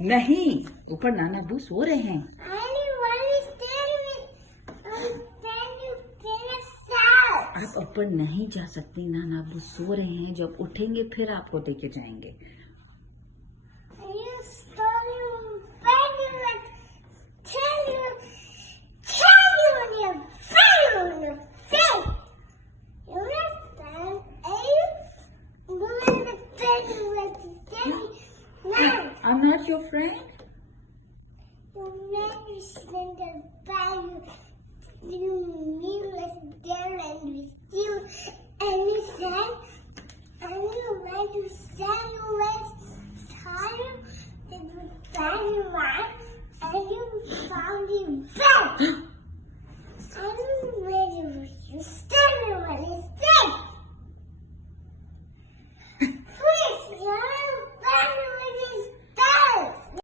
नहीं, ऊपर नाना अब्बू सो रहे हैं। आप ऊपर नहीं जा सकते, नाना अब्बू सो रहे हैं। जब उठेंगे फिर आपको देके जाएंगे। I'm not your friend. You was there and we still and we said and you went to send you went tired and you found you and you found you back.